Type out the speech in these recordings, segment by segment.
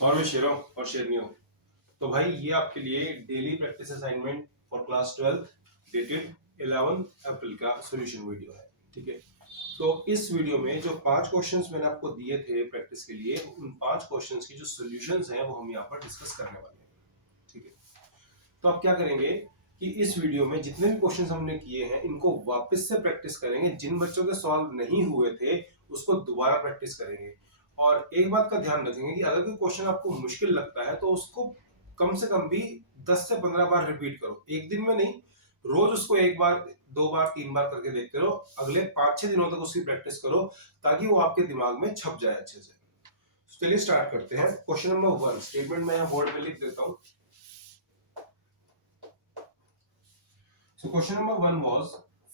और मैं शेर हूँ और शेरनी हूँ। तो भाई ये आपके लिए daily practice assignment for class 12 dated 11 अप्रैल का सॉल्यूशन वीडियो है। ठीक है, तो इस वीडियो में जो 5 क्वेश्चंस मैंने आपको दिए थे प्रैक्टिस के लिए, उन 5 क्वेश्चंस की जो सॉल्यूशंस हैं वो हम यहाँ पर डिस्कस करने वाले हैं। ठीक है, तो आप क्या करेंगे कि इस वीडियो में जितने भी क्वेश्चंस हमने किए हैं इनको वापस से प्रैक्टिस करेंगे। जिन बच्चों के सॉल्व नहीं हुए थे उसको दोबारा प्रैक्टिस करेंगे। और एक बात का ध्यान रखेंगे कि अगर कोई क्वेश्चन आपको मुश्किल लगता है तो उसको कम से कम भी 10 से 15 बार रिपीट करो, एक दिन में नहीं। रोज उसको एक बार, दो बार, तीन बार करके देखते रहो। अगले 5-6 दिनों तक उसकी प्रैक्टिस करो ताकि वो आपके दिमाग में छप जाए अच्छे से। चलिए स्टार्ट करते हैं। क्वेश्चन नंबर 1 स्टेटमेंट मैं यहाँ बोर्ड पे लिख देता हूँ। So question number 1 was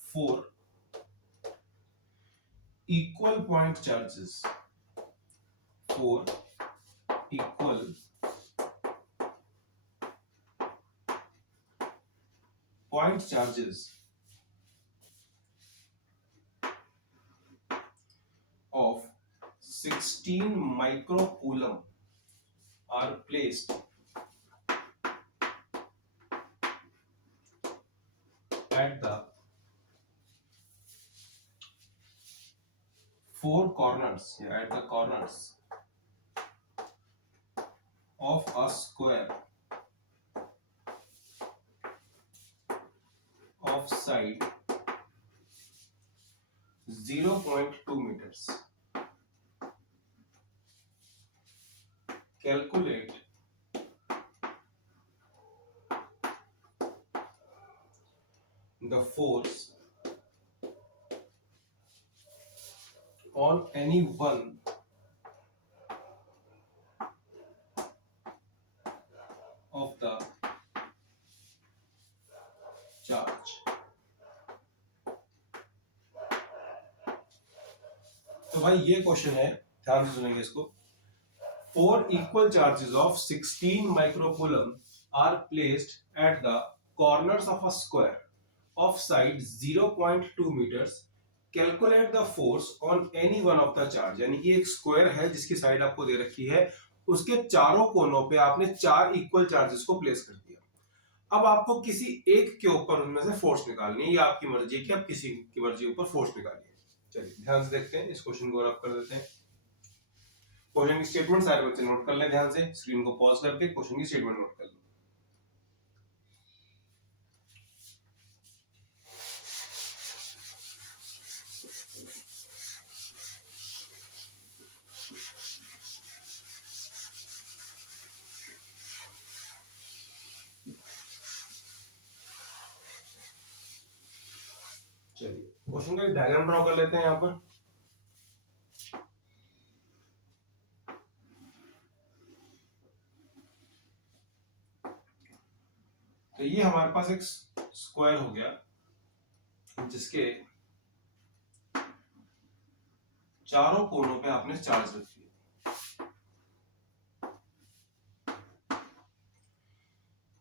4 equal point charges. 4 equal point charges of 16 microcoulomb are placed at the four corners, at the corners of a square of side 0.2 meters. Calculate the force on any one of the charge. तो भाई ये question है, ध्यान से सुनेंगे इसको। 4 equal charges of 16 microcoulomb are placed at the corners of a square of side 0.2 meters. Calculate the force on any one of the charge. यानी कि एक स्क्वायर है जिसकी साइड आपको दे रखी है, उसके चारों कोनों पे आपने 4 इक्वल चार्जेस को प्लेस कर दिया। अब आपको किसी एक के ऊपर उनमें से फोर्स निकालनी है, ये आपकी मर्जी है कि आप किसी की मर्जी ऊपर फोर्स निकालिए। चलिए ध्यान से देखते हैं, इस क्वेश्चन को रब कर देते हैं। क्वेश्चन की स्टेटमेंट सारे बच्चे नोट कर ले ध्यान से, स्क्रीन को पॉज करके क्वेश्चन की स्टेटमेंट नोट कर लो। चलिए क्वेश्चन का डायग्राम ड्रॉ कर लेते हैं यहाँ पर। तो ये हमारे पास एक स्क्वायर हो गया जिसके चारों कोनों पे आपने चार्ज रख दिए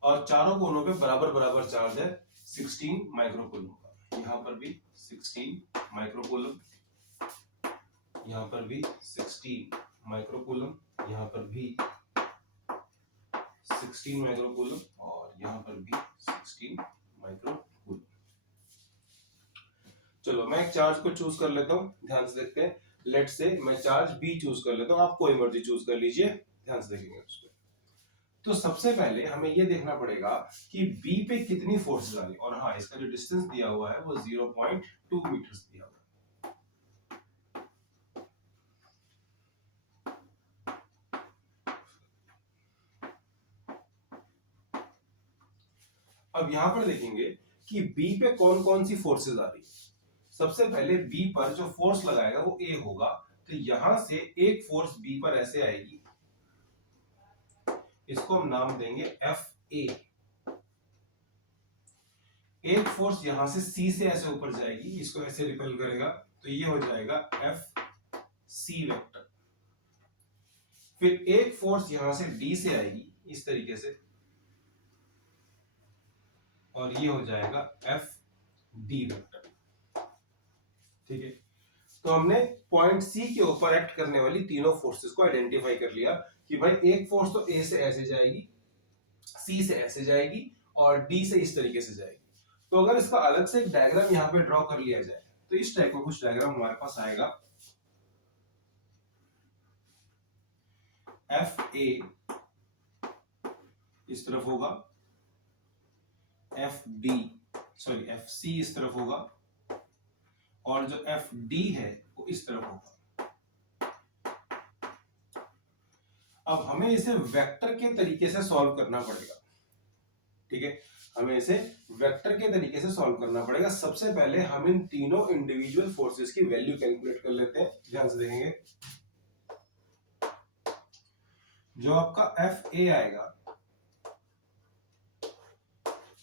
और चारों कोनों पे बराबर बराबर चार्ज है 16 माइक्रोकूलम का। यहाँ पर भी 16 माइक्रोकूलम, यहाँ पर भी 16 माइक्रोकूलम, यहाँ पर भी 16 माइक्रोकूलम और यहाँ पर भी 16 माइक्रोकूलम। चलो मैं एक चार्ज को चूज कर लेता हूँ, ध्यान से देखते हैं। लेट से मैं चार्ज बी चूज कर लेता हूँ, आप कोई मर्जी चूज कर लीजिए, ध्यान से देखेंगे उस पर। तो सबसे पहले हमें यह देखना पड़ेगा कि बी पे कितनी फोर्स आ रही है। और हाँ, इसका जो डिस्टेंस दिया हुआ है वो 0.2 मीटर्स दिया हुआ है। अब यहां पर देखेंगे कि बी पे कौन कौन सी फोर्सेस आ रही है। सबसे पहले बी पर जो फोर्स लगाएगा वो ए होगा, तो यहां से एक फोर्स बी पर ऐसे आएगी, इसको हम नाम देंगे एफ ए। एक फोर्स यहां से सी से ऐसे ऊपर जाएगी, इसको ऐसे रिपेल करेगा, तो ये हो जाएगा एफ सी वेक्टर। फिर एक फोर्स यहां से डी से आएगी इस तरीके से, और ये हो जाएगा एफ डी वेक्टर। ठीक है, तो हमने पॉइंट सी के ऊपर एक्ट करने वाली तीनों फोर्सेस को आइडेंटिफाई कर लिया कि भाई एक फोर्स तो ए से ऐसे जाएगी, सी से ऐसे जाएगी और डी से इस तरीके से जाएगी। तो अगर इसका अलग से एक डायग्राम यहाँ पे ड्रॉ कर लिया जाए तो इस टाइप का कुछ डायग्राम हमारे पास आएगा। एफ ए इस तरफ होगा, एफ सी इस तरफ होगा और जो एफ डी है वो इस तरफ होगा। अब हमें इसे वेक्टर के तरीके से सॉल्व करना पड़ेगा, ठीक है, हमें इसे वेक्टर के तरीके से सॉल्व करना पड़ेगा। सबसे पहले हम इन तीनों इंडिविजुअल फोर्सेस की वैल्यू कैलकुलेट कर लेते हैं। ध्यान से देखेंगे, जो आपका एफ ए आएगा,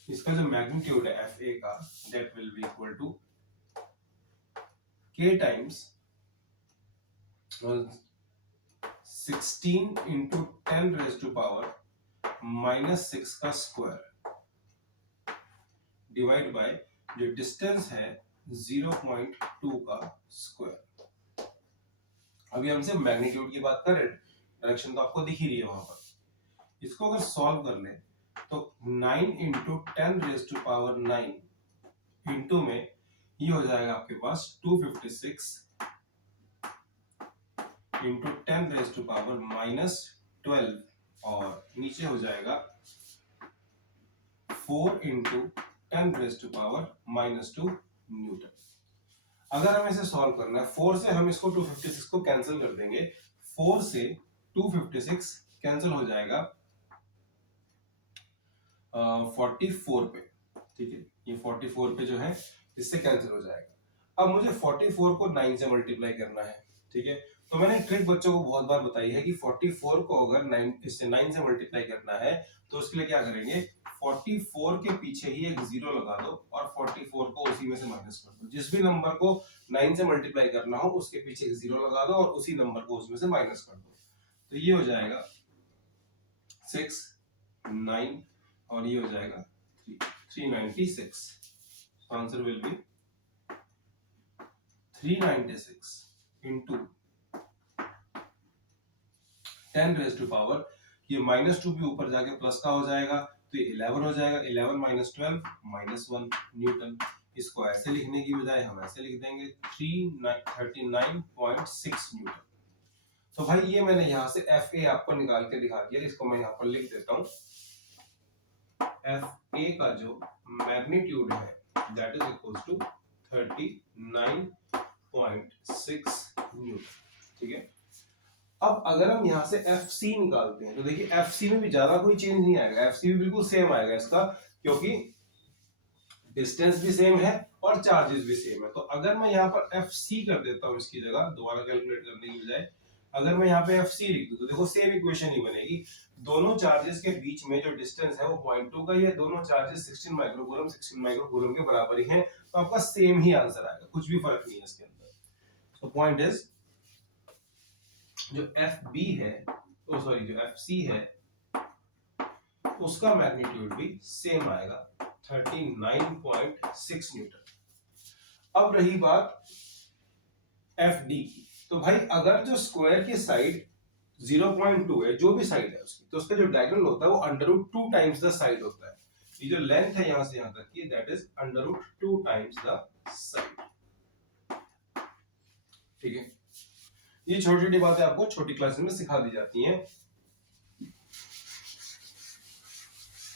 इसका जो मैग्नीट्यूड है एफ ए का, that will be equal to K times 16 into 10 raise to power -6 का स्क्वायर डिवाइड बाय जो डिस्टेंस है 0.2 का स्क्वायर। अभी हमसे मैग्नीट्यूड की बात कर रहे हैं, डायरेक्शन तो आपको दिख ही रही है वहां पर। इसको अगर सॉल्व कर ले तो 9 into 10 raise to power 9 into में ये हो जाएगा आपके पास 256 इंटू 10 रेज टू पावर -12 और नीचे हो जाएगा 4 into 10 raise to power -2 newton. अगर हमें इसे सॉल्व करना है, 4 से हम इसको 256 को कैंसिल कर देंगे, 4 से 256 कैंसिल हो जाएगा 44 पे, ठीक है, ये 44 पे जो है इससे कैंसिल हो जाएगा। अब मुझे 44 को 9 से मल्टीप्लाई करना है, ठीक है, तो मैंने ट्रिक बच्चों को बहुत बार बताई है कि 44 को अगर 9 से मल्टीप्लाई करना है तो उसके लिए क्या करेंगे, 44 के पीछे ही एक जीरो लगा दो और 44 को उसी में से माइनस कर दो। जिस भी नंबर को 9 से मल्टीप्लाई करना हो उसके पीछे एक जीरो लगा दो और उसी नंबर को उसमें से माइनस कर दो। तो ये हो जाएगा 6, 9 और ये हो जाएगा 396। Answer will be 396 into 10 raise to power, ये -2 भी ऊपर जाके प्लस का हो जाएगा तो ये 11 हो जाएगा, 11 - 12 -1 न्यूटन। इसको ऐसे लिखने की बजाय हम ऐसे लिख देंगे 39.6 न्यूटन। तो भाई ये मैंने यहाँ से एफ ए आपको निकाल के दिखा दिया, इसको मैं यहाँ पर लिख देता हूँ। एफ ए का जो मैग्नीट्यूड है that is equal to 39.6 newton, ठीक है। अब अगर हम यहाँ से एफ सी निकालते हैं तो देखिए एफ सी में भी ज्यादा कोई चेंज नहीं आएगा, एफ सी भी बिल्कुल सेम आएगा इसका, क्योंकि डिस्टेंस भी सेम है और चार्जेस भी सेम है। तो अगर मैं यहाँ पर एफ सी कर देता हूँ इसकी जगह, दोबारा कैलकुलेट करने की बजाय अगर मैं यहाँ पे एफ सी लिख दूं तो देखो सेम इक्वेशन ही बनेगी। दोनों चार्जेस के बीच में जो डिस्टेंस है वो 0.2 का ही है, दोनों चार्जेस 16 माइक्रोकूलम के बराबर ही हैं, तो आपका सेम ही आंसर आएगा, कुछ भी फर्क नहीं है इसके अंदर। तो पॉइंट इज जो एफ बी है, जो एफ सी है उसका मैग्नीट्यूड भी सेम आएगा 39.6 न्यूटन। अब रही बात एफ डी की, तो भाई अगर जो स्क्वायर की साइड 0.2 है, जो भी साइड है उसकी, तो उसका जो डायगोनल होता है वो √2 टाइम्स द साइड होता है। ये जो लेंथ है यहां से यहां तक की, that is √2 times the side, ठीक है। ये छोटी छोटी बातें आपको छोटी क्लासेस में सिखा दी जाती हैं।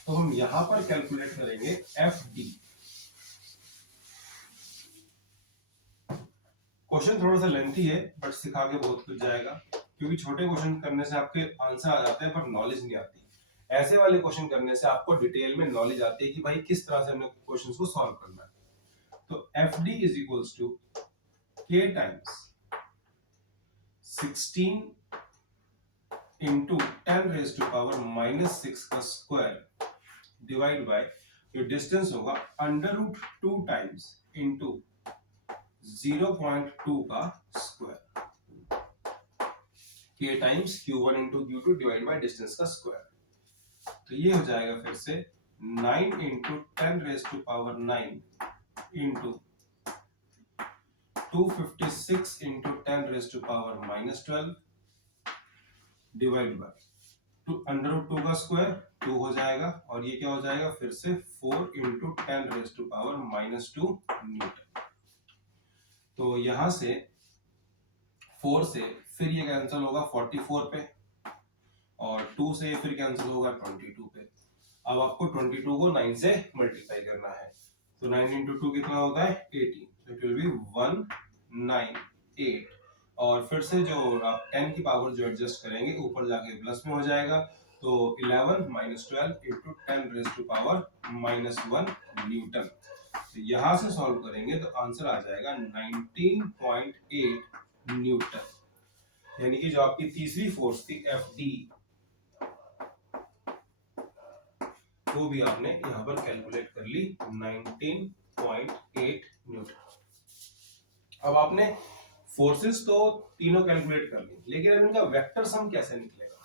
तो हम यहां पर कैलकुलेट करेंगे एफ डी। क्वेश्चन थोड़ा सा लेंथी है बट सिखा के बहुत कुछ जाएगा, क्योंकि छोटे क्वेश्चन करने से आपके आंसर आ जाते हैं पर नॉलेज नहीं आती। ऐसे वाले क्वेश्चन करने से आपको डिटेल में नॉलेज आती है कि भाई किस तरह से हमें क्वेश्चन को सॉल्व करना है। तो F D is equals to K times 16 into 10 raise to power -6 का स्क्वायर डिवाइड बाय जो डिस्टेंस होगा √2 टाइम्स इंटू 0.2 का square, K times q1 into q2 divide by distance का स्क्वायर। तो ये हो जाएगा फिर से 9 into 10 raise to power 9 into 256 into 10 raise to power -12 divide by under root 2 का स्क्वायर 2 हो जाएगा, और ये क्या हो जाएगा फिर से 4 इंटू 10⁻⁻² न्यूटन। तो यहां से 4 से फिर ये कैंसिल होगा 44 पे, और 2 से फिर कैंसिल होगा 22 पे। अब आपको 22 को 9 से मल्टीप्लाई करना है, तो 9 इंटू 2 कितना होता है 18, तो इट विल बी 198, और फिर से जो आप 10 की पावर जो एडजस्ट करेंगे ऊपर जाके प्लस में हो जाएगा, तो 11 माइनस 12 इंटू 10⁻⁻1 न्यूटन। तो यहां से सॉल्व करेंगे तो आंसर आ जाएगा 19.8 न्यूटन, यानी कि जो आपकी तीसरी फोर्स थी एफ डी, वो भी आपने यहां पर कैलकुलेट कर ली 19.8 न्यूटन। अब आपने फोर्सेस तो तीनों कैलकुलेट कर ली, लेकिन अब इनका वेक्टर सम कैसे निकलेगा?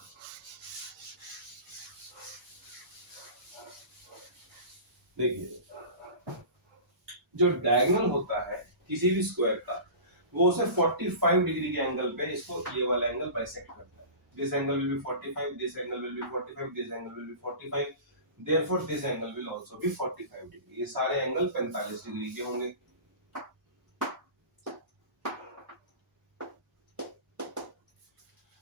देखिए, जो डायगोनल होता है किसी भी स्क्वायर का, वो उसे 45 डिग्री के एंगल पे इसको ये वाला एंगल बाइसेक्ट करता है। This angle will be 45, this angle will be 45, this angle will be 45, therefore this angle will also be 45 degree. ये सारे एंगल 45 डिग्री के होंगे।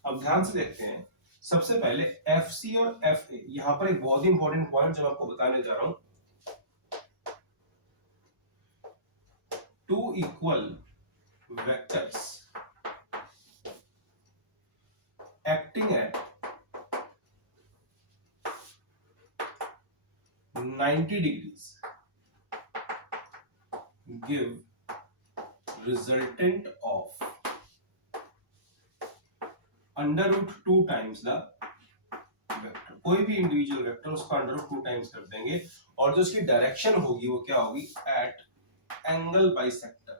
अब ध्यान से देखते हैं, सबसे पहले FC और FA, यहां पर एक बहुत ही इंपॉर्टेंट पॉइंट जो आपको बताने जा रहा हूं। Two equal vectors acting at 90 degrees give resultant of under root 2 times the vector. कोई भी इंडिविजुअल वेक्टर उसको अंडर रूट 2 टाइम्स कर देंगे, और जो उसकी डायरेक्शन होगी वो क्या होगी एट एंगल बाइसेक्टर।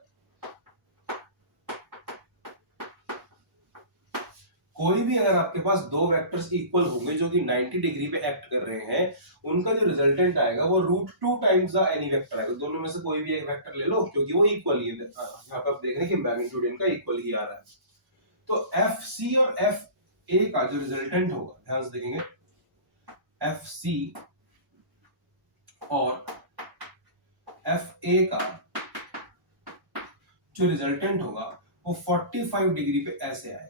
कोई भी अगर आपके पास दो वेक्टर्स इक्वल होंगे जो कि 90 डिग्री पे एक्ट कर रहे हैं, उनका जो रिजल्टेंट आएगा वो root 2 times the any vector आएगा। दोनों में से कोई भी एक वेक्टर ले लो, क्योंकि वो इक्वल ही है। यहाँ पे आप देख रहे हैं कि मैग्नीट्यूड इनका इक्वल ही आ रहा है। तो एफ सी और एफ ए का जो रिजल्टेंट होगा, ध्यान से देखेंगे, एफ सी और एफ ए का जो रिजल्टेंट होगा वो 45 डिग्री पे ऐसे आएगा।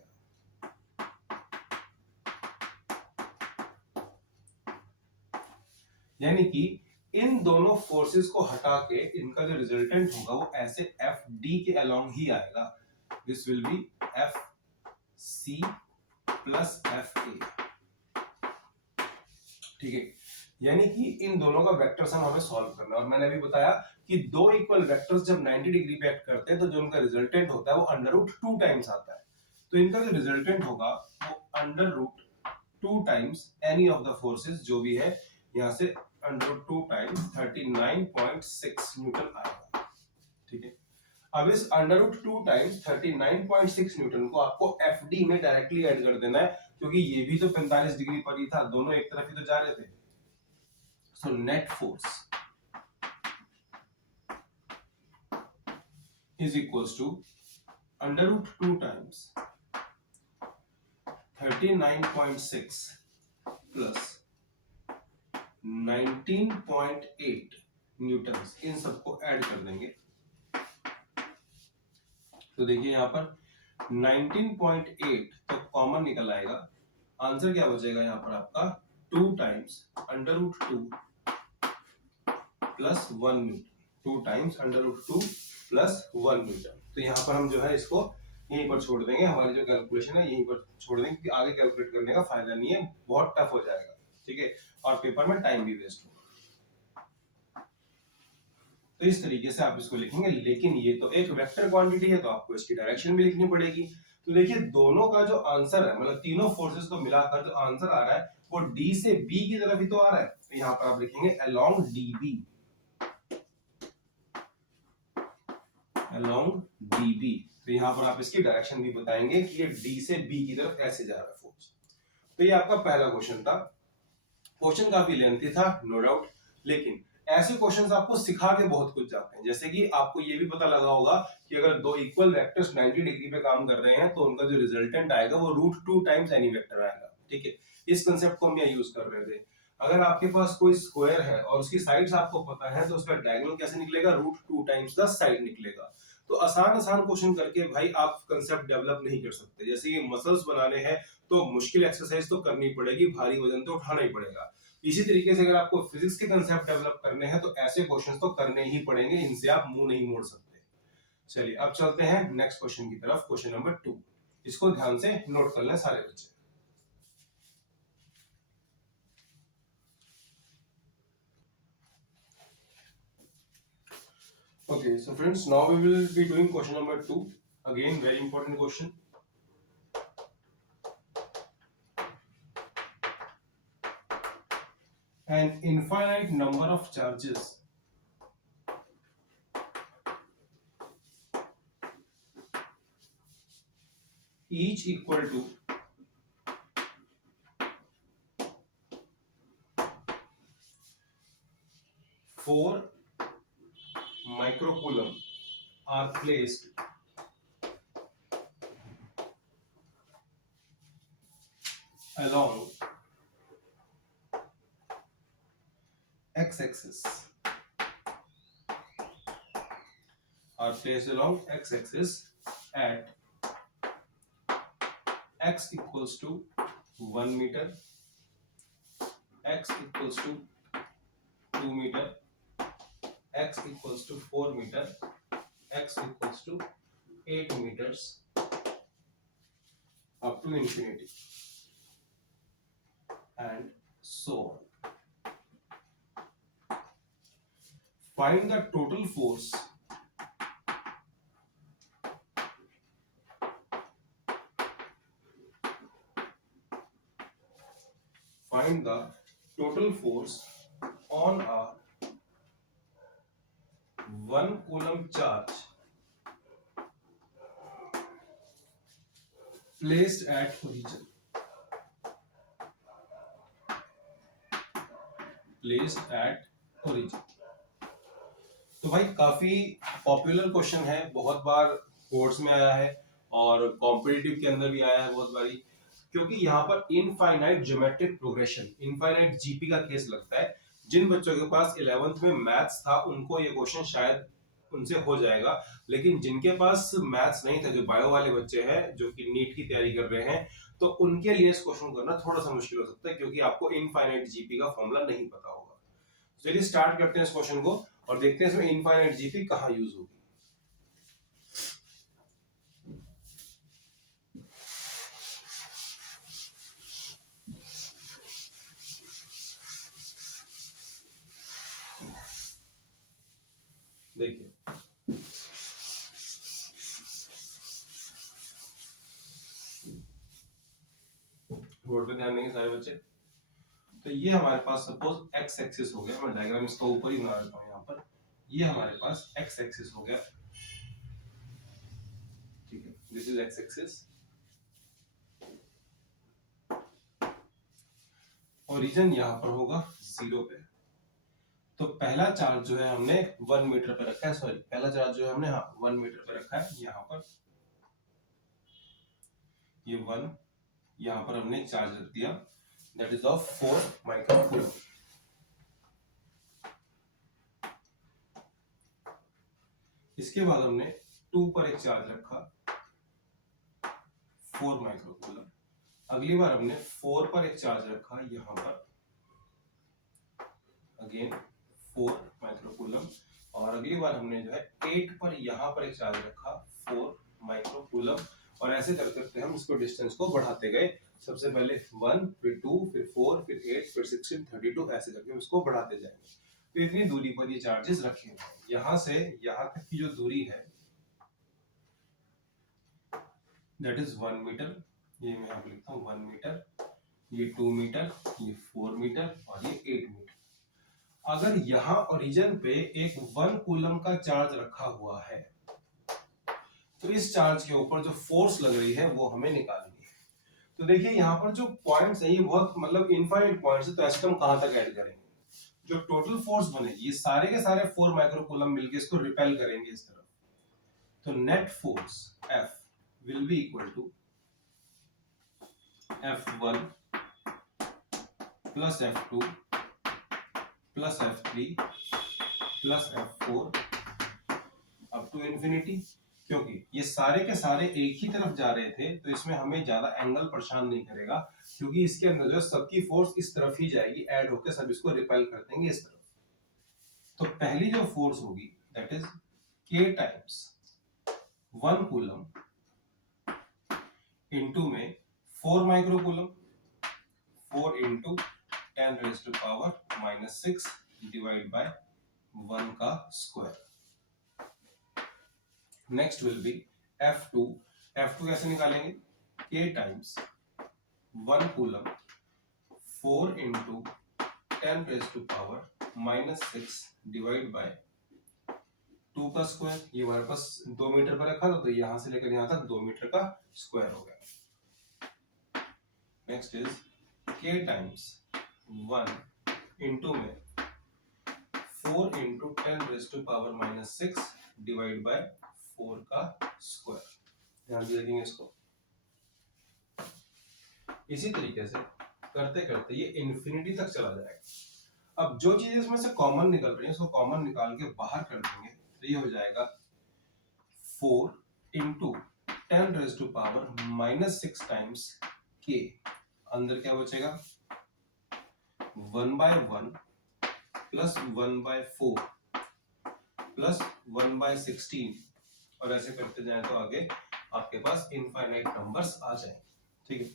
यानी कि इन दोनों फोर्सेस को हटा के इनका जो रिजल्टेंट होगा वो ऐसे एफ डी के अलोंग ही आएगा। This will be F C plus F A. ठीक है, यानी कि इन दोनों का वेक्टर सम हमें सॉल्व करना है। और मैंने अभी बताया कि दो इक्वल वेक्टर्स जब 90 डिग्री पे एक्ट करते हैं तो जो उनका रिजल्टेंट होता है वो अंडर रूट 2 टाइम्स आता है। तो इनका जो रिजल्टेंट होगा वो under root 2 times any of the forces जो भी है, यहां से अंडर रूट 2 टाइम्स 39.6 न्यूटन आएगा। ठीक है, अब इस अंडर रूट 2 टाइम्स 39.6 न्यूटन को आपको एफ डी में डायरेक्टली ऐड कर देना है, क्योंकि ये भी तो 45 डिग्री पर ही था, दोनों एक तरफ ही तो जा रहे थे। So net force is equals to under root 2 times 39.6 plus 19.8 Newton, इन सबको ऐड कर देंगे। तो देखिए यहाँ पर 19.8 तो कॉमन निकल आएगा, आंसर क्या बचेगा यहाँ पर आपका 2 times under root 2 plus 1 newton, 2 times under root 2 plus 1 newton. तो यहाँ पर हम जो है इसको यहीं पर छोड़ देंगे, हमारी जो कैलकुलेशन है यहीं पर छोड़ देंगे, क्योंकि आगे कैलकुलेट करने का फायदा नहीं है, बहुत टफ हो जाएगा। ठीक है, और पेपर में टाइम भी वेस्ट होगा। तो इस तरीके से आप इसको लिखेंगे, लेकिन ये तो एक वेक्टर क्वांटिटी है तो आपको इसकी डायरेक्शन भी लिखनी पड़ेगी। तो देखिए दोनों का जो आंसर है, मतलब तीनों फोर्सेस को मिलाकर जो आंसर आ रहा है वो डी से बी की तरफ ही तो आ रहा है। तो यहाँ पर आप लिखेंगे along D B, along D B. तो यहाँ पर आप इसकी डायरेक्शन भी बताएंगे कि ये डी से बी की तरफ ऐसे जा रहा है फोर्स। तो ये आपका पहला क्वेश्चन था। क्वेश्चन काफी लेंथी था नो डाउट, लेकिन ऐसे क्वेश्चंस आपको सिखा के बहुत कुछ जाते हैं। जैसे कि आपको ये भी पता लगा होगा कि अगर दो इक्वल वेक्टर्स 90 डिग्री पे काम कर रहे हैं तो उनका जो रिजल्टेंट आएगा वो रूट 2 टाइम्स एनी वेक्टर आएगा। ठीक है, इस कंसेप्ट को हम यहाँ यूज कर रहे थे। अगर आपके पास कोई स्क्वायर है और उसकी साइड्स आपको पता है तो उसका डायगोनल कैसे निकलेगा, √2 टाइम्स द साइड निकलेगा। तो आसान आसान क्वेश्चन करके भाई आप कंसेप्ट डेवलप नहीं कर सकते। जैसे ये मसल्स बनाने हैं तो मुश्किल एक्सरसाइज तो करनी पड़ेगी, भारी वजन तो उठाना ही पड़ेगा। इसी तरीके से अगर आपको फिजिक्स के कंसेप्ट डेवलप करने हैं तो ऐसे क्वेश्चंस तो करने ही पड़ेंगे, इनसे आप मुंह नहीं मोड़ सकते। चलिए अब चलते हैं नेक्स्ट क्वेश्चन की तरफ, क्वेश्चन नंबर 2। इसको ध्यान से नोट कर लें सारे बच्चे। Okay, so friends, now we will be doing question number 2. Again, very important question. An infinite number of charges each equal to 4 microcoulomb are placed along x-axis at x equals to 1 meter, x equals to 2 meter, x equals to 4 meter, x equals to 8 meters up to infinity, and so on. Find the total force on a 1 coulomb charge placed at origin. तो भाई काफी popular question है, बहुत बार course में आया है और competitive के अंदर भी आया है बहुत बारी, क्योंकि यहाँ पर infinite geometric progression, infinite GP का केस लगता है। जिन बच्चों के पास 11th में मैथ्स था उनको ये क्वेश्चन शायद उनसे हो जाएगा, लेकिन जिनके पास मैथ्स नहीं था, जो बायो वाले बच्चे हैं जो कि नीट की तैयारी कर रहे हैं, तो उनके लिए इस क्वेश्चन करना थोड़ा सा मुश्किल हो सकता है, क्योंकि आपको इनफाइनाइट जीपी का फॉर्मूला नहीं पता होगा। चलिए स्टार्ट करते हैं इस क्वेश्चन को और देखते हैं इसमें इनफाइनाइट जीपी कहाँ यूज होगी। देखिए बोर्ड पे ध्यान देंगे सारे बच्चे। तो ये हमारे पास सपोज एक्स एक्सिस हो गया, मैं डायग्राम इसका ऊपर ही बना देता हूँ यहाँ पर। ये हमारे पास एक्स एक्सिस हो गया, ठीक है, this is x axis. Origin यहाँ पर होगा 0 पे। तो पहला चार्ज जो है हमने 1 मीटर पे रखा है, सॉरी पहला चार्ज जो है हमने 1 मीटर पे रखा है यहाँ पर, ये 1 यहाँ पर हमने चार्ज रख दिया, दैट इज ऑफ 4 माइक्रोकूलम। इसके बाद हमने 2 पर एक चार्ज रखा 4 माइक्रोकूलम। अगली बार हमने 4 पर एक चार्ज रखा यहाँ पर, अगेन 4 माइक्रोकूलम। और अगली बार हमने जो है 8 पर यहाँ पर एक चार्ज रखा 4 माइक्रोकूलम। और ऐसे कर करके हम इसको डिस्टेंस को बढ़ाते गए, सबसे पहले 1, फिर 2, फिर 4, फिर 8, फिर 16, 32, ऐसे करके इसको बढ़ाते जाएंगे। तो इतनी दूरी पर ये चार्जेस रखे हैं। यहाँ से यहाँ तक की जो दूरी है दैट इज 1 मीटर, ये मैं यहाँ लिखता हूँ 1 मीटर, ये 2 मीटर, ये 4 मीटर और ये 8 मीटर। अगर यहाँ ओरिजिन पे एक 1 कूलम का चार्ज रखा हुआ है तो इस चार्ज के ऊपर जो फोर्स लग रही है वो हमें निकालनी है। तो देखिए यहाँ पर जो पॉइंट्स है ये बहुत मतलब इनफाइनाइट पॉइंट्स है, तो ऐसे हम कहां तक ऐड करेंगे, जो टोटल फोर्स बनेगी ये सारे के सारे 4 माइक्रोकूलम मिलके इसको रिपेल करेंगे इस तरफ। तो net force F will be equal to F1 plus F2 plus F3 plus F4 up to infinity. क्योंकि ये सारे के सारे एक ही तरफ जा रहे थे तो इसमें हमें ज्यादा एंगल परेशान नहीं करेगा, क्योंकि इसके अंदर जो सबकी फोर्स इस तरफ ही जाएगी, ऐड होकर सब इसको रिपेल कर देंगे इस तरफ। तो पहली जो फोर्स होगी that is K times 1 coulomb into में 4 micro coulomb, 4 into 10⁻⁻6 divide by 1 का square. Next will be F2। F2 कैसे निकालेंगे? K times 1 coulomb 4 into 10⁻⁻6 divide by 2 का स्क्वायर। ये हमारे पास 2 मीटर पर रखा था तो यहां से लेकर यहां तक 2 मीटर का स्क्वायर हो गया। Next is K times 1 into में 4 इंटू 10⁻⁻6 डिवाइड बाय 4 का स्क्वायर। ध्यान से देखेंगे इसको। इसी तरीके से करते करते ये इन्फिनिटी तक चला जाएगा। अब जो चीजें इसमें से कॉमन निकल रही है उसको कॉमन निकाल के बाहर कर देंगे तो ये हो जाएगा 4 इंटू 10⁻⁻6 टाइम्स K। अंदर क्या बचेगा? 1/1 प्लस 1/4 प्लस 1/16 और ऐसे करते जाए तो आगे आपके पास इनफाइनाइट नंबर्स आ जाएंगे। ठीक है,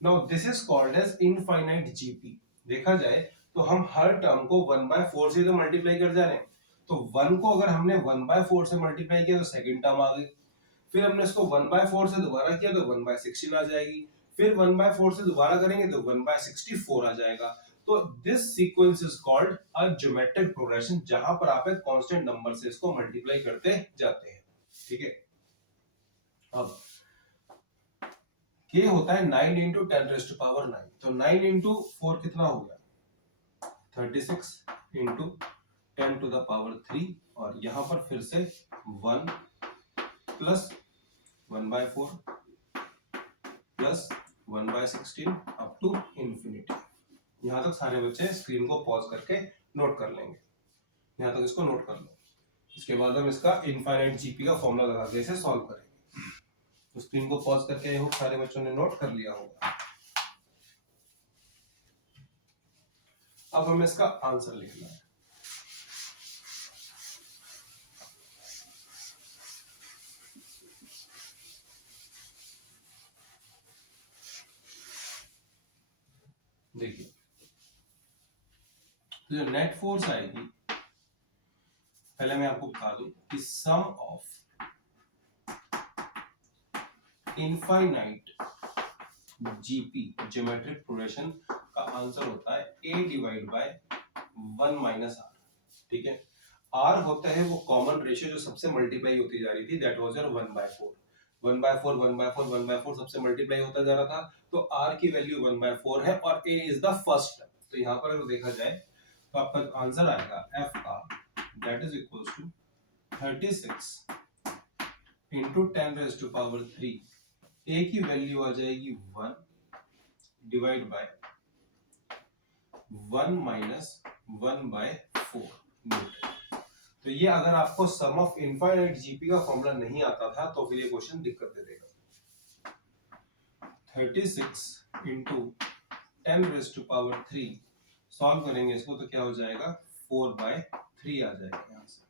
now this is called as infinite GP. देखा जाए तो हम हर टर्म को 1/4 से तो मल्टीप्लाई कर जा रहे हैं, तो 1 को अगर हमने 1/4 से मल्टीप्लाई किया तो सेकंड टर्म आ गई, फिर हमने इसको 1/4 से दोबारा किया तो 1/16 आ जाएगी, फिर 1/4 से दोबारा करेंगे तो 1/64 आ जाएगा। तो this sequence is called a geometric progression, जहां पर आप एक कांस्टेंट नंबर से इसको मल्टीप्लाई करते जाते हैं। ठीक है, अब K होता है 9 इंटू 10⁻⁹। तो 9 इंटू 4 कितना हो गया? 36 इंटू 10⁻³ और यहां पर फिर से 1 plus 1/4 plus 1/16 up to infinity. यहां तक सारे बच्चे स्क्रीन को पॉज करके नोट कर लेंगे, यहां तक इसको नोट कर लो। इसके बाद हम इसका इनफाइनाइट जीपी का फॉर्मूला लगा के इसे सॉल्व करेंगे। तो स्क्रीन को पॉज करके आई होप सारे बच्चों ने नोट कर लिया होगा। अब हमें इसका आंसर लिखना है। देखिए, तो जो नेट फोर्स आएगी, पहले मैं आपको बता दूं कि sum of infinite GP geometric progression का आंसर होता है a divide by 1 minus r। ठीक है, r होता है वो कॉमन रेशियो जो सबसे मल्टीप्लाई होती जा रही थी, दैट वाज योर 1/4। 1/4 1/4 1/4 सबसे मल्टीप्लाई होता जा रहा था, तो r की वैल्यू 1/4 है और a इज द फर्स्ट। तो यहां पर अगर देखा जाए तो आपका आंसर आएगा f का that is equals to 36 into 10⁻³ a की वैल्यू आ जाएगी 1 डिवाइड बाय 1 माइनस 1/4 न्यूटन। तो ये अगर आपको सम ऑफ इनफाइनाइट जीपी का फॉर्मूला नहीं आता था तो फिर ये क्वेश्चन दिक्कत दे देगा। 36 इंटू 10⁻³ सॉल्व करेंगे इसको तो क्या हो जाएगा? 4/3 आ जाएगा। यहां से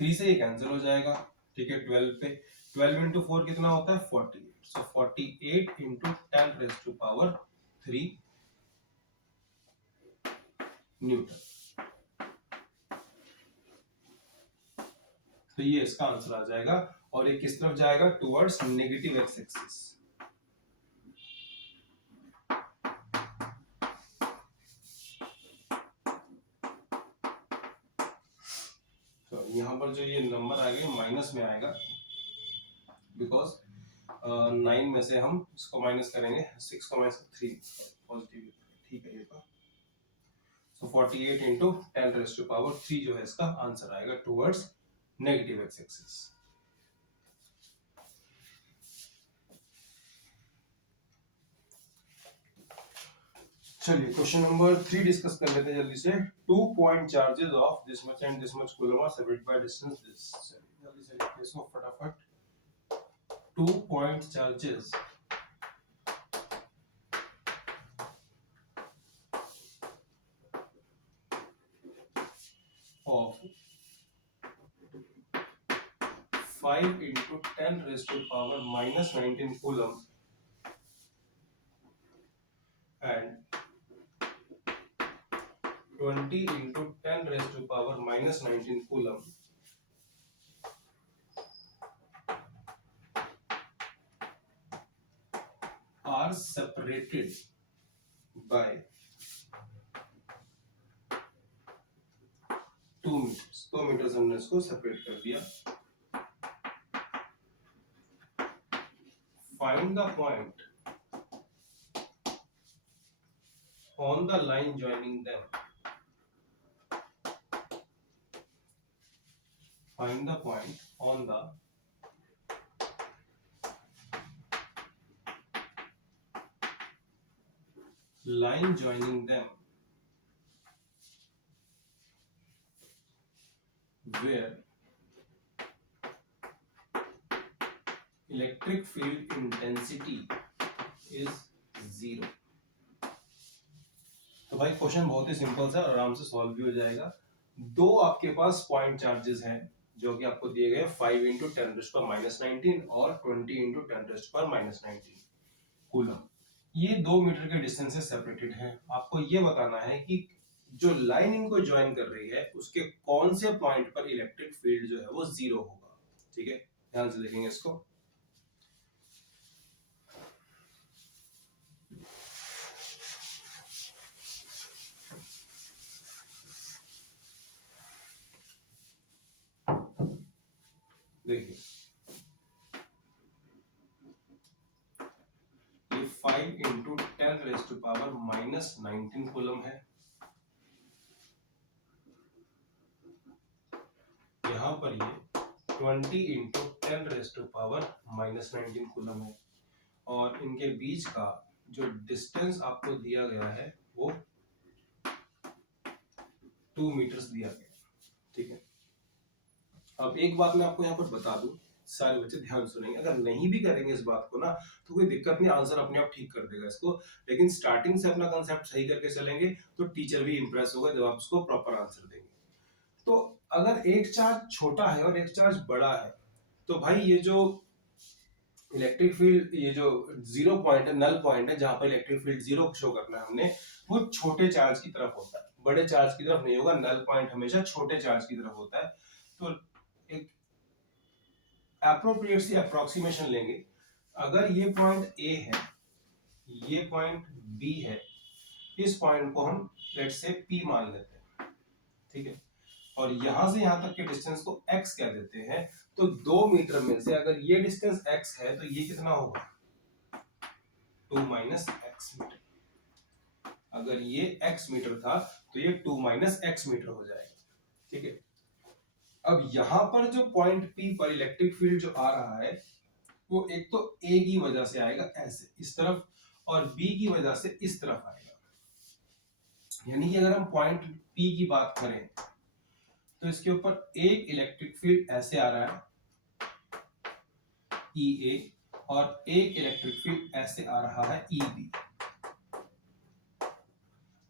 3 से ये कैंसिल हो जाएगा। ठीक है, 12 पे 12 इंटू 4 कितना होता है? 48। सो 48 इंटू 10⁻³ न्यूटन। तो ये इसका आंसर आ जाएगा और ये किस तरफ जाएगा? Towards negative X axis. तो यहां पर जो ये नंबर आएगा माइनस में आएगा, बिकॉज 9 में से हम इसको माइनस करेंगे, 6 को माइनस 3 पॉजिटिव। ठीक है, ये तो सो 48 इंटू 10⁻³ जो है इसका आंसर आएगा टुवर्ड्स नेगेटिव एक्स एक्सिस। चलिए क्वेश्चन नंबर 3 डिस्कस कर लेते हैं जल्दी से। 2 point charges of this much and this much coulomb are separated by distance this. जल्दी से लिखते हैं इसको फटाफट। 2 point charges of 5 into 10 raised to power minus 19 coulomb and 20 into 10 raised to power minus 19 coulomb are separated by 2 meters। 2 metre हमने इसको separate कर दिया। Find the point on the line joining them. Find the point on the line joining them where electric field intensity is 0। तो भाई question बहुत ही simple सा, आराम से सॉल्व भी हो जाएगा। दो आपके पास पॉइंट चार्जेस हैं जो कि आपको दिए गए 5 इंटू 10⁻⁻19 और 20 इंटू 10⁻⁻19 कूलम। ये 2 मीटर के डिस्टेंस से सेपरेटेड हैं। आपको ये बताना है कि जो लाइन इनको ज्वाइन कर रही है उसके कौन से पॉइंट पर इलेक्ट्रिक फील्ड जो है वो 0 होगा। ठीक है, ध्यान से देखेंगे इसको। देखिए ये 5 इंटू 10⁻⁻19 कूलम है। यहाँ पर ये 20 इंटू 10⁻⁻19 कूलम है और इनके बीच का जो डिस्टेंस आपको दिया गया है वो 2 मीटर्स दिया गया। ठीक है, अब एक बात मैं आपको यहाँ पर बता दूं, सारे बच्चे ध्यान सुनेंगे। अगर नहीं भी करेंगे इस बात को ना तो कोई दिक्कत नहीं, आंसर अपने आप ठीक कर देगा इसको। लेकिन स्टार्टिंग से अपना कंसेप्ट सही करके चलेंगे तो टीचर भी इंप्रेस होगा जब आप उसको प्रॉपर आंसर देंगे। तो अगर एक चार्ज छोटा है और एक चार्ज बड़ा है तो भाई ये जो इलेक्ट्रिक फील्ड, ये जो 0 पॉइंट है, नल पॉइंट है जहां पर इलेक्ट्रिक फील्ड 0 शो करना है हमने, वो छोटे चार्ज की तरफ होता है, बड़े चार्ज की तरफ नहीं होगा। नल पॉइंट हमेशा छोटे चार्ज की तरफ होता है। तो एक एप्रोप्रिएट सी अप्रोक्सीमेशन लेंगे। अगर ये पॉइंट ए है, ये पॉइंट बी है, इस पॉइंट को हम लेट्स से पी मान लेते हैं। ठीक है, और यहां से यहां तक के डिस्टेंस को x कह देते हैं। तो 2 मीटर में से अगर ये डिस्टेंस x है तो ये कितना होगा 2 माइनस x मीटर। अगर ये x मीटर था तो ये 2 माइनस x मीटर हो जाएगा। ठीक है, अब यहां पर जो पॉइंट P पर इलेक्ट्रिक फील्ड जो आ रहा है वो एक तो A की वजह से आएगा ऐसे इस तरफ और B की वजह से इस तरफ आएगा। यानी कि अगर हम पॉइंट P की बात करें तो इसके ऊपर एक इलेक्ट्रिक फील्ड ऐसे आ रहा है EA और एक इलेक्ट्रिक फील्ड ऐसे आ रहा है EB।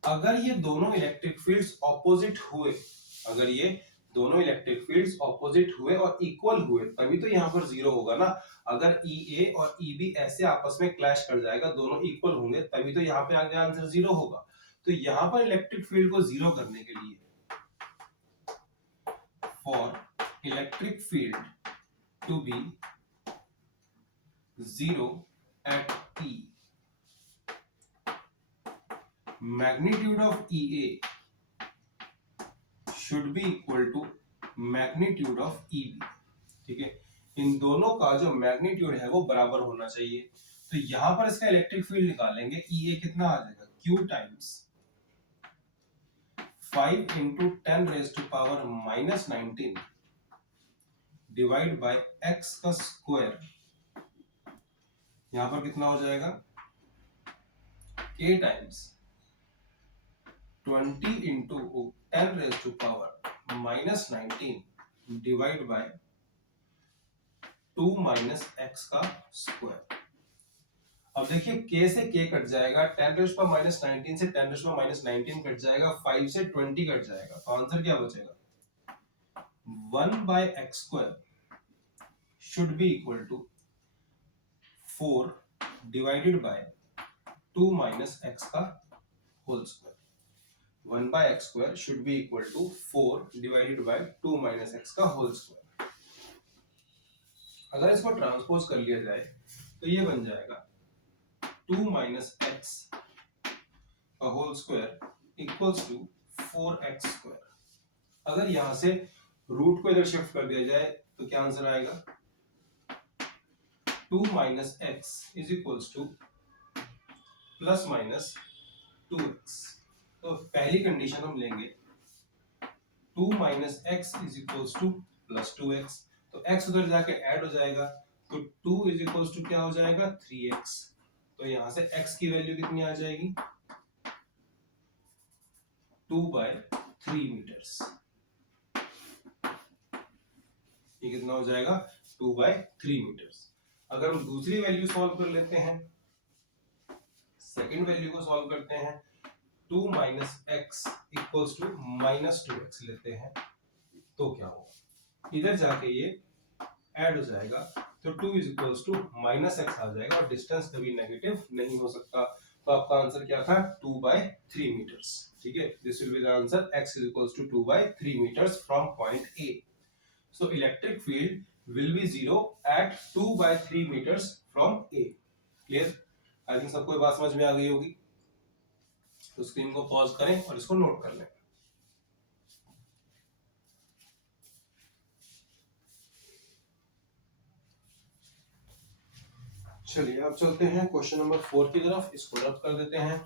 अगर ये दोनों इलेक्ट्रिक फील्ड्स ऑपोजिट हुए, अगर ये दोनों इलेक्ट्रिक फील्ड्स ऑपोजिट हुए और इक्वल हुए तभी तो यहाँ पर 0 होगा ना। अगर EA और EB ऐसे आपस में क्लैश कर जाएगा, दोनों इक्वल होंगे तभी तो यहाँ पे आगे आंसर 0 होगा। तो यहाँ पर इलेक्ट्रिक फील्ड को 0 करने के लिए for electric field to be 0 at P, magnitude of EA should be equal to magnitude of EB। ठीक है, इन दोनों का जो मैग्नीट्यूड है वो बराबर होना चाहिए। तो यहां पर इसका इलेक्ट्रिक फील्ड निकालेंगे, EA कितना आ जाएगा Q times 5 into 10⁻⁻19 divide by x का स्क्वायर। यहां पर कितना हो जाएगा K times 20 into 10⁻⁻19 divide by 2 minus x का स्क्वायर। अब देखिए k से k कट जाएगा, 10⁻⁻19 से 10⁻⁻19 कट जाएगा, 5 से 20 कट जाएगा, तो आंसर क्या बचेगा? 1/x² should be equal to 4 divided by 2 minus x का whole square। 1/x² should be equal to 4 divided by 2 minus x का whole square। अगर इसको ट्रांसपोज कर लिया जाए तो ये बन जाएगा 2 minus x का whole square equals to 4x²। अगर यहां से रूट को इधर शिफ्ट कर दिया जाए तो क्या आंसर आएगा? 2 minus x is equals to plus minus 2x। तो पहली कंडीशन हम लेंगे 2 minus x is equals to plus 2x, तो x उधर जाके ऐड हो जाएगा, तो 2 is equals to क्या हो जाएगा? 3x। तो यहां से x की वैल्यू कितनी आ जाएगी? 2/3 मीटर्स। ये कितना हो जाएगा? 2/3 मीटर्स। अगर हम दूसरी वैल्यू सॉल्व कर लेते हैं, सेकंड वैल्यू को सॉल्व करते हैं, 2 minus x equals to minus 2x लेते हैं, तो क्या होगा? इधर जाके ये ऐड हो जाएगा, तो 2 is equals to minus x आ जाएगा, और डिस्टेंस कभी नेगेटिव नहीं हो सकता। तो आपका आंसर क्या था? 2/3 मीटर्स। ठीक है, this will be the answer. x is equals to 2/3 meters from point A। So electric field will be 0 at 2/3 meters from A। Clear? I think सबको ये बात समझ में आ गई होगी। तो स्क्रीन को पॉज करें और इसको नोट कर लें। चलिए अब चलते हैं क्वेश्चन नंबर 4 की तरफ। इसको रब कर देते हैं।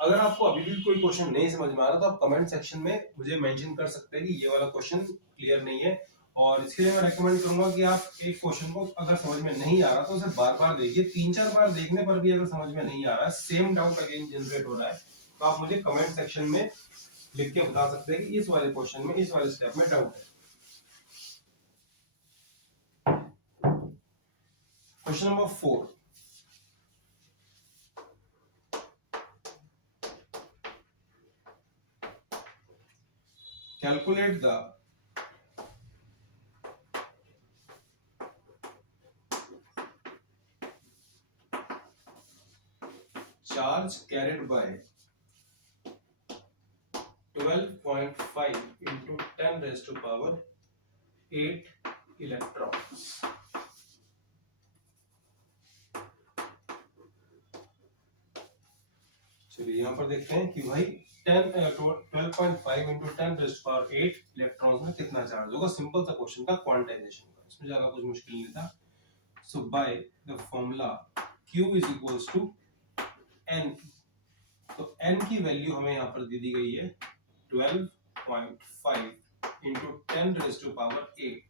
अगर आपको अभी भी कोई क्वेश्चन नहीं समझ में आ रहा तो आप कमेंट सेक्शन में मुझे मेंशन कर सकते हैं कि ये वाला क्वेश्चन क्लियर नहीं है, और इसके लिए मैं रेकमेंड करूंगा कि आप एक क्वेश्चन को अगर समझ में नहीं आ रहा तो उसे बार बार देखिए। 3-4 बार देखने पर भी अगर समझ में नहीं आ रहा है, सेम डाउट अगेन जनरेट हो रहा है, तो आप मुझे कमेंट सेक्शन में लिख के बता सकते हैं कि इस वाले क्वेश्चन में, इस वाले स्टेप में डाउट है। Question number 4। Calculate the charge carried by 12.5 into 10⁻⁸ electrons। चलिए यहाँ पर देखते हैं कि भाई 12.5 into 10⁸ इलेक्ट्रॉन्स में कितना चार्ज होगा। सिंपल सा क्वेश्चन का क्वांटाइजेशन का, इसमें ज्यादा कुछ मुश्किल नहीं था। So by the formula Q is equals to N। तो N की वैल्यू हमें यहाँ पर दे दी गई है 12.5 into 10⁸,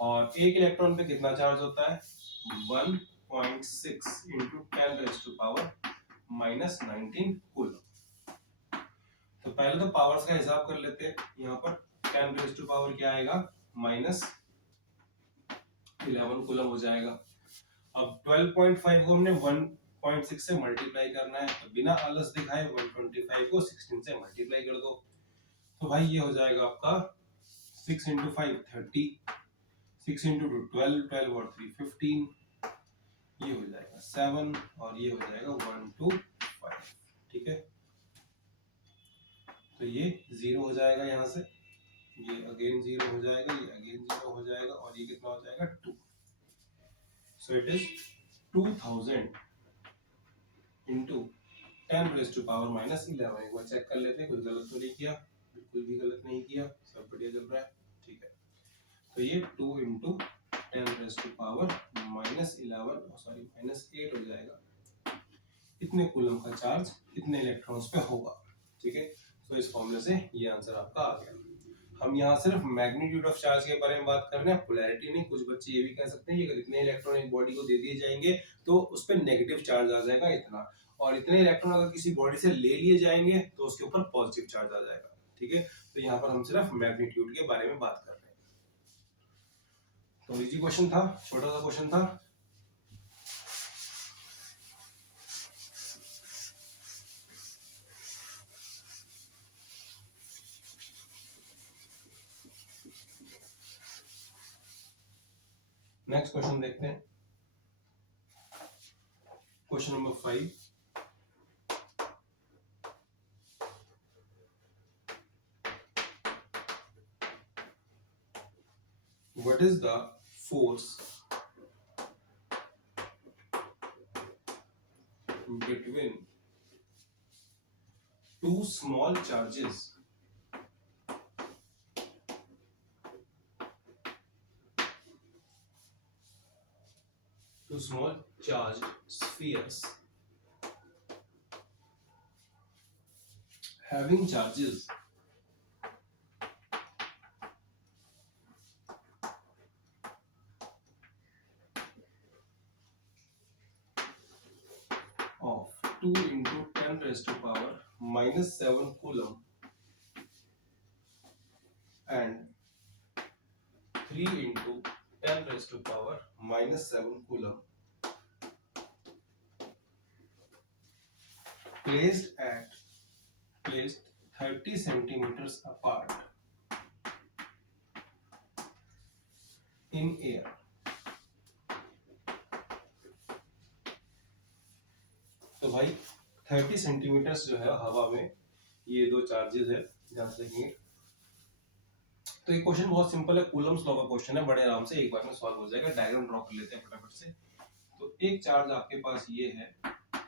और एक इलेक्ट्रॉन पे कितना चार्ज होता है? 1.6 into 10⁻⁻19 कूलम। तो पहले तो पावर्स का हिसाब कर लेते हैं। यहाँ पर 10⁻⁻ क्या आएगा? -11 कूलम हो जाएगा। अब 12.5 को हमने 1.6 से मल्टीप्लाई करना है, तो बिना आलस दिखाए 125 को 16 से मल्टीप्लाई कर दो। तो भाई ये हो जाएगा आपका 6 into 5 30, 6 into 2 12, 12 और 3 15, ये हो जाएगा 7, और ये हो जाएगा 1 to 5। ठीक है, तो ये 0 हो जाएगा, यहाँ से ये अगेन 0 हो जाएगा, ये अगेन 0 हो जाएगा, और ये कितना हो जाएगा? 2। So it is 2000 into 10⁻⁻11। एक बार चेक कर लेते हैं, कुछ गलत तो नहीं किया? बिल्कुल भी गलत नहीं किया, सब बढ़िया चल रहा है। ठीक है, तो ये 2 into 10⁻⁻11 -8 हो जाएगा। इतने कूलम का चार्ज इतने इलेक्ट्रॉन्स पे होगा। ठीक है, तो इस फॉर्मूले से ये आंसर आपका आ गया। हम यहाँ सिर्फ मैग्नीट्यूड ऑफ चार्ज के बारे में बात कर रहे हैं, पोलैरिटी नहीं। कुछ बच्चे ये भी कह सकते हैं कि अगर इतने इलेक्ट्रॉन एक बॉडी को दे दिए जाएंगे तो उस पर नेगेटिव चार्ज आ जाएगा इतना, और इतने इलेक्ट्रॉन अगर किसी बॉडी से ले लिए जाएंगे तो उसके ऊपर पॉजिटिव चार्ज आ जाएगा। ठीक है, तो यहाँ पर हम सिर्फ मैग्नीट्यूड के बारे में बात कर रहे हैं। तो इजी क्वेश्चन था, छोटा सा क्वेश्चन था। नेक्स्ट क्वेश्चन देखते हैं, question number 5। What is the force between two small charges charged spheres having charges of 2 into 10 raised to power minus 7 coulomb and 3 into 10 raised to power minus 7 coulomb placed 30 centimeters apart in air. तो भाई 30 centimetre जो है हवा में, ये दो charges है, ध्यान से देखेंगे। तो ये क्वेश्चन बहुत सिंपल है, कूलम्स लॉ का क्वेश्चन है, बड़े आराम से एक बार में सॉल्व हो जाएगा। डायग्राम ड्रॉ कर लेते हैं फटाफट से। तो एक चार्ज आपके पास ये है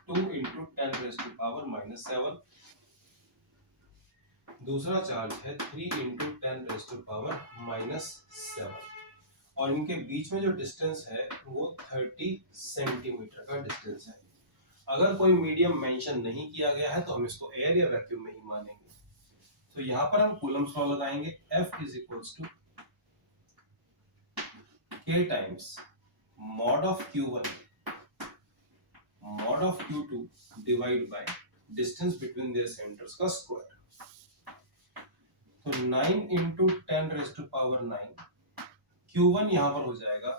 2 into 10 raised to power minus 7, दूसरा चार्ज है 3 into 10 raised to power minus 7, और इनके बीच में जो डिस्टेंस है वो 30 सेंटीमीटर का डिस्टेंस है। अगर कोई मीडियम मेंशन नहीं किया गया है तो हम इसको एयर या वैक्यूम में ही मानेंगे। तो यहाँ पर हम कूलम्स लॉ लगाएंगे, F is equals to K times mod of Q1 mod of Q2 divide by distance between their centres का स्क्वायर। तो 9 into 10 raised to power 9, Q1 यहाँ पर हो जाएगा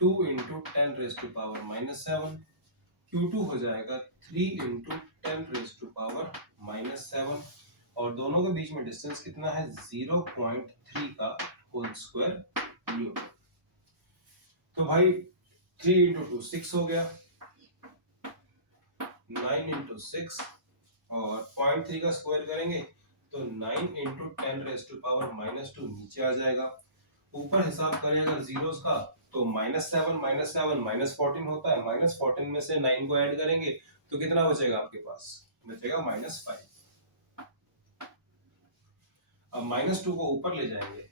2 into 10 raised to power minus 7, Q2 हो जाएगा 3 into 10 raised to power minus 7, और दोनों के बीच में डिस्टेंस कितना है 0.3 का होल स्क्वायर न्यूटन। तो भाई 3 into 2 6 हो गया, 9 into 6 और 0.3 का स्क्वायर करेंगे तो 9 into 10 raised to power minus 2 नीचे आ जाएगा। ऊपर हिसाब करें अगर जीरोस का तो -7 -14 होता है, -14 में से 9 को ऐड करेंगे तो कितना बचेगा आपके पास, बचेगा -5। अब -2 को ऊपर ले जाएंगे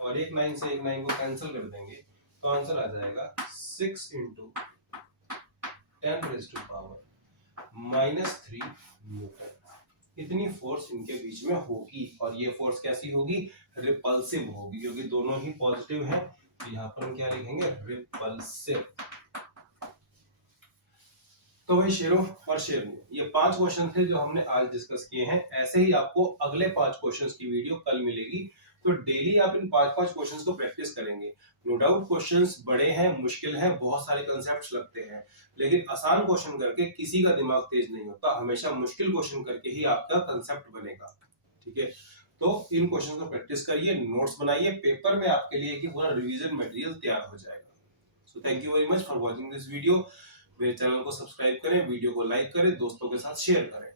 और एक 9 से एक 9 को कैंसिल कर देंगे तो आंसर आ जाएगा 6 into 10 raised to power -3 Newton. इतनी फोर्स इनके बीच में होगी, और ये फोर्स कैसी होगी, रिपल्सिव होगी, क्योंकि दोनों ही पॉजिटिव हैं। तो यहाँ पर हम क्या लिखेंगे, रिपल्सिव। तो भाई शेरों और शेरनी, ये 5 क्वेश्चन थे जो हमने आज डिस्कस किए हैं। ऐसे ही आपको अगले 5 क्वेश्चंस की वीडियो कल मिलेगी। तो डेली आप इन 5-5 क्वेश्चंस को प्रैक्टिस करेंगे। नो डाउट क्वेश्चंस बड़े हैं, मुश्किल हैं, बहुत सारे कंसेप्ट्स लगते हैं, लेकिन आसान क्वेश्चन करके किसी का दिमाग तेज नहीं होता। हमेशा मुश्किल क्वेश्चन करके ही आपका कंसेप्ट बनेगा। ठीक है, तो इन क्वेश्चन को प्रैक्टिस करिए, नोट्स बनाइए, पेपर में आपके लिए कि पूरा रिवीजन मटेरियल तैयार हो जाएगा। So thank you very much for watching this video. मेरे चैनल को सब्सक्राइब करें, वीडियो को लाइक करें, दोस्तों के साथ शेयर करें।